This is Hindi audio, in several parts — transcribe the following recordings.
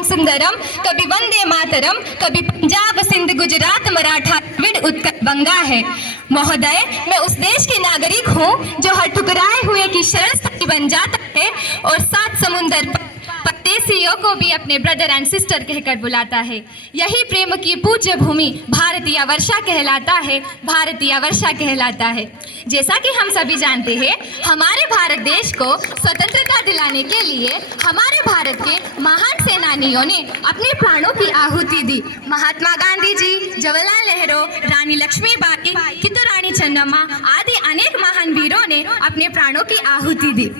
श्याम सुंदरम, कभी वंदे मातरम, कभी पंजाब सिंध गुजरात मराठा द्रविड़ उत्कल बंगा है। महोदय, मैं उस देश की नागरिक हूँ जो हर ठुकराए हुए की शरण स्थायी बन जाता है और सात समुंदर परदेशियों को भी अपने ब्रदर एंड सिस्टर कहकर बुलाता है। यही प्रेम की पूज्य भूमि भारतीय वर्षा कहलाता है, भारतीय वर्षा कहलाता है। जैसा कि हम सभी जानते हैं, हमारे भारत देश को स्वतंत्रता दिलाने के लिए हमारे भारत के महान सेनानियों ने अपने प्राणों की आहुति दी। महात्मा गांधी जी, जवाहरलाल नेहरू, रानी लक्ष्मीबाई, कित्तूर रानी चन्नम्मा आदि अनेक महान वीरों ने अपने प्राणों की आहुति दी।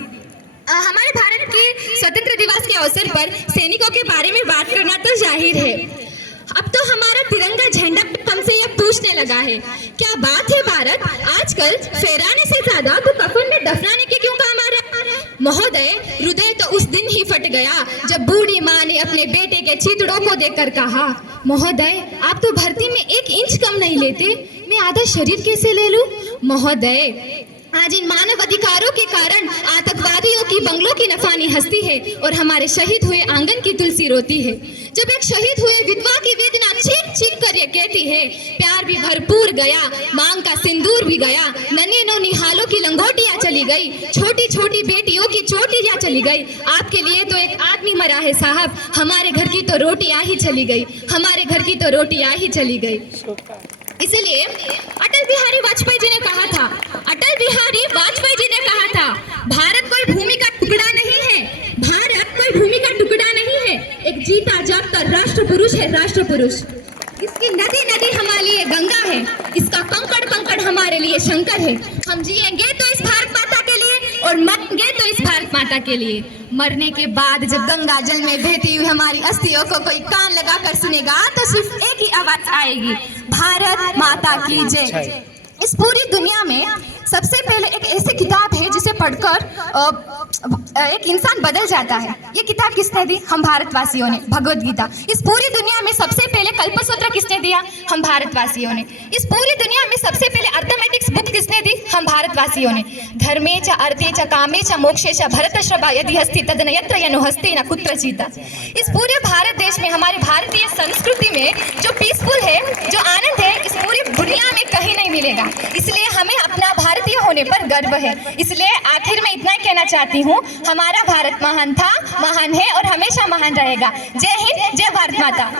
हमारे भारत के स्वतंत्र दिवस के अवसर पर सैनिकों के बारे में बात करना तो जाहिर है। अब तो हमारा तिरंगा झंडा हमसे यह पूछने लगा है, क्या बात है भारत, आजकल फहराने से ज्यादा तो कफन में दफनाने के क्यों काम आ रहा है? महोदय, हृदय तो उस दिन ही फट गया जब बूढ़ी माँ ने अपने बेटे के चितड़ों को देखकर कहा, महोदय आप तो भर्ती में 1 इंच कम नहीं लेते, मैं आधा शरीर कैसे ले लूं? महोदय, आज इन मानव अधिकारों के कारण आतंकवादियों की बंगलों की नफानी हंसती है और हमारे शहीद हुए आंगन की तुलसी रोती है। जब एक शहीद हुए विधवा की वेदना चीख चीख कर ये कहती है, प्यार भी भरपूर गया, मांग का सिंदूर भी गया, नन्हे नौनी हालों की लंगोटियां चली गई, छोटी छोटी बेटियों की चोटियां चली गई। आपके लिए तो एक आदमी मरा है साहब, हमारे घर की तो रोटियां ही चली गई, हमारे घर की तो रोटियां ही चली गई। इसलिए अटल बिहारी वाजपेयी जी ने कहा था, अटल बिहारी वाजपेयी जी ने कहा था, भारत कोई भूमि का टुकड़ा नहीं है, भारत कोई भूमि का टुकड़ा नहीं है, एक जीता जागता राष्ट्र पुरुष है, राष्ट्र पुरुष। इसकी नदी नदी हमारे लिए गंगा है, इसका कंकड़ कंकड़ हमारे लिए शंकर है। हम जिएंगे तो इस भारत माता के लिए और मरेंगे तो इस भारत माता के लिए। मरने के बाद जब गंगा जल में बहती हुई हमारी अस्थियों को कोई कान लगाकर सुनेगा तो सिर्फ एक ही आवाज आएगी, भारत माता की जय। इस पूरी दुनिया में सबसे पहले एक ऐसी किताब है जिसे पढ़कर एक इंसान बदल जाता है। ये किताब किसने दी? हम भारतवासियों ने, भगवद गीता। इस पूरी दुनिया में सबसे पहले कल्पसूत्र किसने दिया? हम भारतवासियों ने। इस पूरी दुनिया में सबसे पहले अर्थमेटिक्स बुक किसने दी? हम भारतवासियों ने। धर्मे च अर्थे च कामे च मोक्षे च भरतश्रवा यदि हस्ति तदनयत्र यनुहस्ति न कुत्रचित्। इस पूरे भारत देश में, हमारे भारतीय संस्कृति में जो पीसफुल है, जो आनंद है, इस पूरी दुनिया में कहीं नहीं मिलेगा। इसलिए हमें अपना भारतीय होने पर गर्व है। इसलिए आखिर में इतना ही कहना चाहती हूँ, हमारा भारत महान था, महान है और हमेशा महान रहेगा। जय हिंद, जय भारत माता।